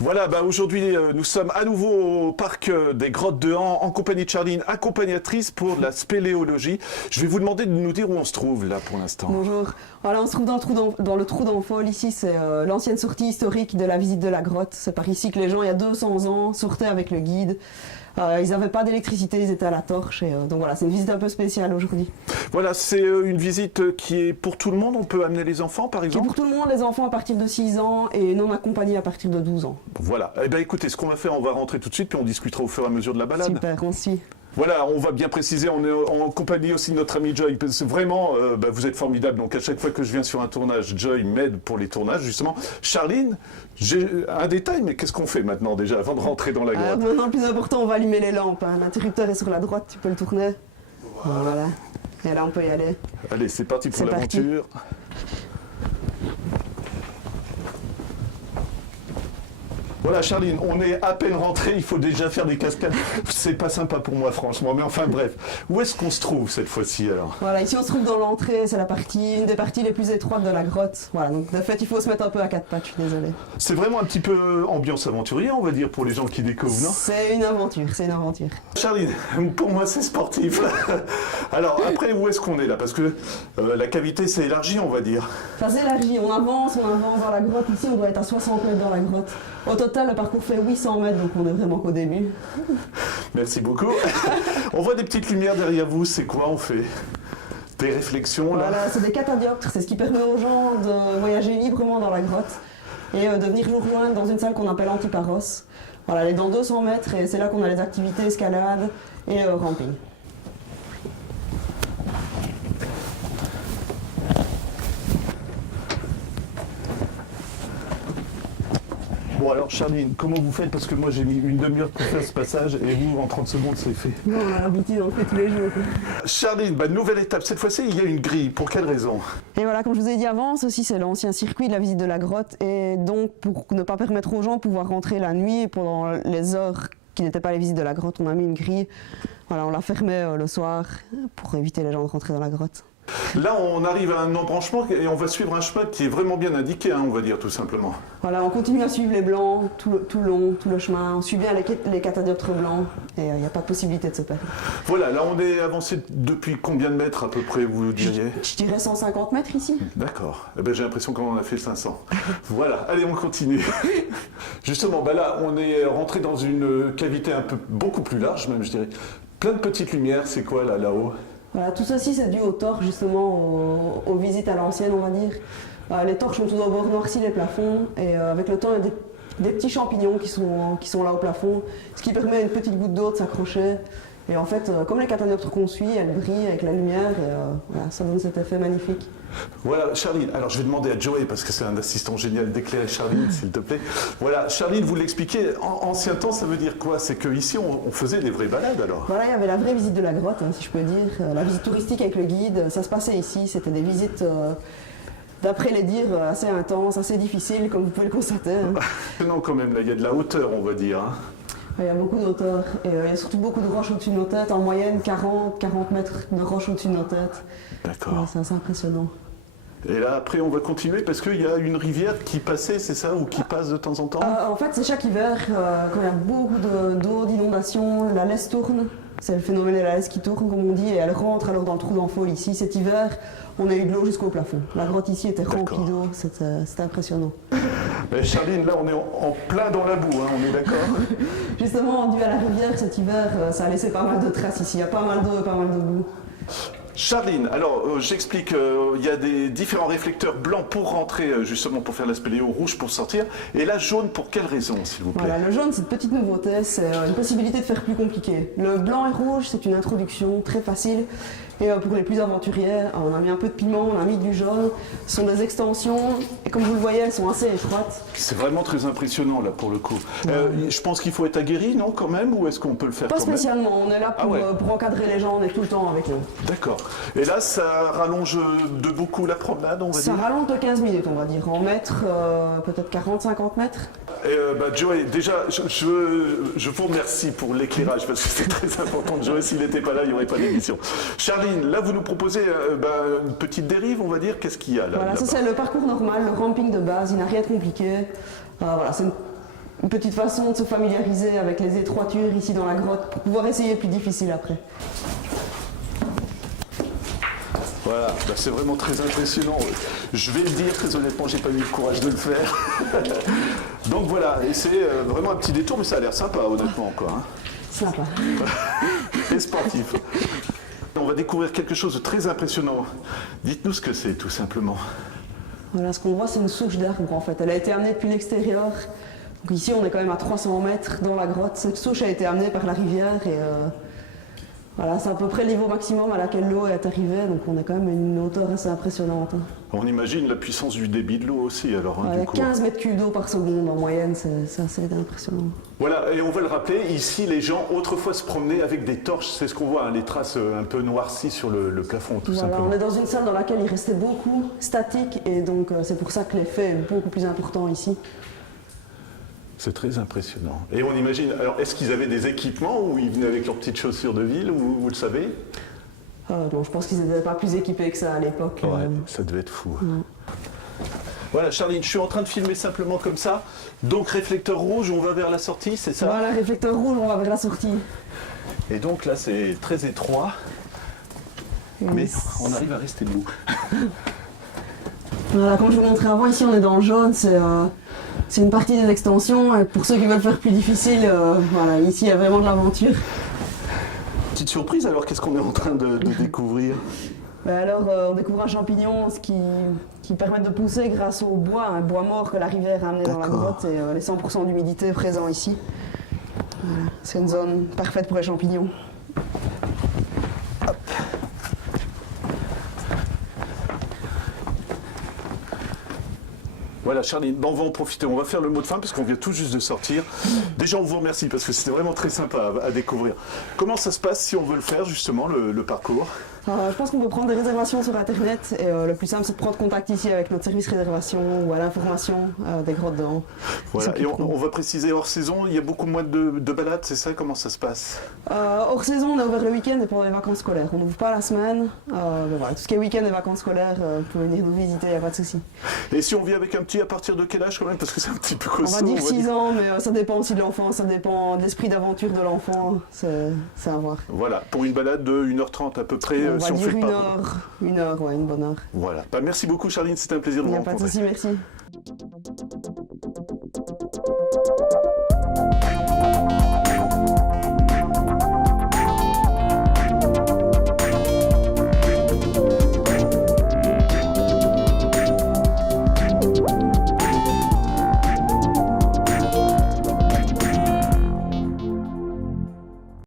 Voilà, aujourd'hui nous sommes à nouveau au parc des Grottes de Han en compagnie de Charline, accompagnatrice pour la spéléologie. Je vais vous demander de nous dire où on se trouve là pour l'instant. Bonjour, voilà, on se trouve dans le trou d'Enfol. Ici c'est l'ancienne sortie historique de la visite de la grotte. C'est par ici que les gens il y a 200 ans sortaient avec le guide. Ils n'avaient pas d'électricité, ils étaient à la torche. Donc voilà, c'est une visite un peu spéciale aujourd'hui. Voilà, c'est une visite qui est pour tout le monde. On peut amener les enfants par exemple? Pour tout le monde, les enfants à partir de 6 ans et non accompagnés à partir de 12 ans. Voilà, eh bien écoutez, ce qu'on va faire, on va rentrer tout de suite puis on discutera au fur et à mesure de la balade. Super, on suit. Voilà, on va bien préciser, on est en compagnie aussi de notre ami Joy, parce que vraiment, vous êtes formidable. Donc à chaque fois que je viens sur un tournage, Joy m'aide pour les tournages, justement. Charline, j'ai un détail, mais qu'est-ce qu'on fait maintenant déjà, avant de rentrer dans la grotte? Maintenant, le plus important, on va allumer les lampes. L'interrupteur est sur la droite, tu peux le tourner. Voilà. Et là, on peut y aller. Allez, c'est parti pour l'aventure. Voilà Charline, on est à peine rentré, il faut déjà faire des cascades. C'est pas sympa pour moi franchement, mais enfin bref. Où est-ce qu'on se trouve cette fois-ci alors? Voilà, ici on se trouve dans l'entrée, c'est une des parties les plus étroites de la grotte. Voilà, donc de fait il faut se mettre un peu à quatre pattes, je suis désolée. C'est vraiment un petit peu ambiance aventurier on va dire pour les gens qui découvrent, non? C'est une aventure, c'est une aventure. Charline, pour moi c'est sportif. Alors après où est-ce qu'on est là? Parce que la cavité s'est élargie on va dire. Ça s'élargit, on avance dans la grotte. Ici on doit être à 60 mètres dans la grotte. Au total, le parcours fait 800 mètres, donc on est vraiment qu'au début. Merci beaucoup. On voit des petites lumières derrière vous, c'est quoi on fait? Des réflexions là? Voilà, c'est des catadioptres, c'est ce qui permet aux gens de voyager librement dans la grotte et de venir nous rejoindre dans une salle qu'on appelle Antiparos. Voilà, elle est dans 200 mètres et c'est là qu'on a les activités escalade et ramping. Bon alors Charline, comment vous faites? Parce que moi j'ai mis une demi-heure pour faire ce passage et vous en 30 secondes c'est fait. Non, on a l'habitude, on le fait tous les jours. Charline, nouvelle étape, cette fois-ci il y a une grille, pour quelle raison? Et voilà, comme je vous ai dit avant, ceci c'est l'ancien circuit de la visite de la grotte et donc pour ne pas permettre aux gens de pouvoir rentrer la nuit et pendant les heures qui n'étaient pas les visites de la grotte, on a mis une grille. Voilà, on la fermait le soir pour éviter les gens de rentrer dans la grotte. Là, on arrive à un embranchement et on va suivre un chemin qui est vraiment bien indiqué, hein, on va dire tout simplement. Voilà, on continue à suivre les blancs tout le long, tout le chemin. On suit bien les catadioptres blancs et il n'y a pas de possibilité de se perdre. Voilà, là on est avancé depuis combien de mètres à peu près, vous diriez? Je dirais 150 mètres ici. D'accord, eh ben, j'ai l'impression qu'on en a fait 500. Voilà, allez on continue. Justement, là on est rentré dans une cavité beaucoup plus large même je dirais. Plein de petites lumières, c'est quoi là-haut? Voilà, tout ceci c'est dû aux torches justement, aux visites à l'ancienne on va dire. Les torches ont tout d'abord noirci les plafonds et avec le temps il y a des petits champignons qui sont là au plafond, ce qui permet à une petite goutte d'eau de s'accrocher. Et en fait, comme les catadioptres qu'on suit, elles brillent avec la lumière et voilà, ça donne cet effet magnifique. Voilà, Charline, alors je vais demander à Joey, parce que c'est un assistant génial, d'éclairer Charline, s'il te plaît. Voilà, Charline, vous l'expliquez, en ancien temps, ça veut dire quoi? C'est qu'ici, on faisait des vraies balades, alors? Voilà, il y avait la vraie visite de la grotte, hein, si je peux dire. La visite touristique avec le guide, ça se passait ici. C'était des visites, d'après les dires, assez intenses, assez difficiles, comme vous pouvez le constater. Hein. Non, quand même, là, il y a de la hauteur, on va dire. Hein. Il y a beaucoup de hauteur et il y a surtout beaucoup de roches au-dessus de nos têtes, en moyenne 40 mètres de roches au-dessus de nos têtes. D'accord. Ouais, c'est assez impressionnant. Et là, après, on va continuer parce qu'il y a une rivière qui passait, c'est ça, ou qui passe de temps en temps? En fait, c'est chaque hiver, quand il y a beaucoup d'eau, d'inondation, la laisse tourne. C'est le phénomène de la laisse qui tourne, comme on dit, et elle rentre alors dans le trou d'Enfol ici. Cet hiver, on a eu de l'eau jusqu'au plafond. La grotte ici était remplie d'eau, c'était impressionnant. Mais Charline, là, on est en plein dans la boue, hein, on est d'accord? Justement, dû à la rivière, cet hiver, ça a laissé pas mal de traces ici. Il y a pas mal d'eau et pas mal de boue. Charline, alors j'explique, il y a des différents réflecteurs blancs pour rentrer, justement pour faire la spéléo, rouge pour sortir, et là jaune pour quelle raison, s'il vous plaît? Voilà, le jaune c'est une petite nouveauté, c'est une possibilité de faire plus compliqué. Le blanc et rouge c'est une introduction très facile, Et pour les plus aventuriers, on a mis un peu de piment, on a mis du jaune. Ce sont des extensions et comme vous le voyez, elles sont assez étroites. C'est vraiment très impressionnant là pour le coup. Je pense qu'il faut être aguerri, non, quand même, ou est-ce qu'on peut le faire Pas quand même? spécialement, on est là pour encadrer les gens, on est tout le temps avec eux. D'accord. Et là, ça rallonge de beaucoup la promenade, on va Ça dire? rallonge de 15 minutes, on va dire, en mètres, peut-être 40-50 mètres. Joey, déjà, je vous remercie pour l'éclairage parce que c'est très important. Joey, s'il n'était pas là, il n'y aurait pas d'émission. Charline, là, vous nous proposez une petite dérive, on va dire. Qu'est-ce qu'il y a là? Voilà, ça c'est le parcours normal, le ramping de base, il n'a rien de compliqué. Voilà, c'est une petite façon de se familiariser avec les étroitures ici dans la grotte pour pouvoir essayer plus difficile après. Voilà, c'est vraiment très impressionnant. Je vais le dire, très honnêtement, j'ai pas eu le courage de le faire. Donc voilà, et c'est vraiment un petit détour, mais ça a l'air sympa, honnêtement, quoi. Hein. Sympa. Et sportif. On va découvrir quelque chose de très impressionnant. Dites-nous ce que c'est, tout simplement. Voilà, ce qu'on voit, c'est une souche d'arbre, en fait. Elle a été amenée depuis l'extérieur. Donc ici, on est quand même à 300 mètres dans la grotte. Cette souche a été amenée par la rivière et voilà, c'est à peu près le niveau maximum à laquel l'eau est arrivée, donc on est quand même à une hauteur assez impressionnante. Hein. On imagine la puissance du débit de l'eau aussi, alors. Hein, Ouais, 15 mètres cubes d'eau par seconde en moyenne, c'est assez impressionnant. Voilà, et on va le rappeler, ici les gens autrefois se promenaient avec des torches, c'est ce qu'on voit, hein, les traces un peu noircies sur le plafond, tout simplement. On est dans une salle dans laquelle il restait beaucoup statique, et donc c'est pour ça que l'effet est beaucoup plus important ici. C'est très impressionnant. Et on imagine, alors est-ce qu'ils avaient des équipements ou ils venaient avec leurs petites chaussures de ville, ou vous le savez? Non, je pense qu'ils n'étaient pas plus équipés que ça à l'époque. Ouais, ça devait être fou. Voilà, Charline, je suis en train de filmer simplement comme ça. Donc réflecteur rouge, on va vers la sortie, c'est ça? Voilà, réflecteur rouge, on va vers la sortie. Et donc là, c'est très étroit, mais on arrive à rester debout. Voilà, comme je vous montrais avant, ici on est dans le jaune, c'est une partie des extensions. Et pour ceux qui veulent faire plus difficile, voilà, ici il y a vraiment de l'aventure. Petite surprise, alors qu'est-ce qu'on est en train de découvrir? Alors, on découvre un champignon qui permet de pousser grâce au bois, un bois mort que la rivière a amené dans la grotte et les 100% d'humidité présents ici. Voilà, c'est une zone parfaite pour les champignons. Hop. Voilà, Charline, on va en profiter, on va faire le mot de fin parce qu'on vient tout juste de sortir. Déjà, on vous remercie parce que c'était vraiment très sympa à découvrir. Comment ça se passe si on veut le faire, justement, le parcours? Je pense qu'on peut prendre des réservations sur Internet et le plus simple c'est de prendre contact ici avec notre service réservation ou à l'information des grottes d'An. Voilà, et on va préciser hors saison, il y a beaucoup moins de balades, c'est ça? Comment ça se passe? Hors saison, on est ouvert le week-end et pendant les vacances scolaires. On n'ouvre pas la semaine. Voilà, tout ce qui est week-end et vacances scolaires, vous pouvez venir nous visiter, il n'y a pas de souci. Et si on vit avec un petit, à partir de quel âge quand même? Parce que c'est un petit peu costaud. On va dire 6 ans, mais ça dépend aussi de l'enfant, ça dépend de l'esprit d'aventure de l'enfant, c'est à voir. Voilà, pour une balade de 1h30 à peu près, on va si on dire fait une heure, ouais, une bonne heure. Voilà, merci beaucoup Charline, c'était un plaisir de vous rencontrer. Il n'y a pas de souci, merci.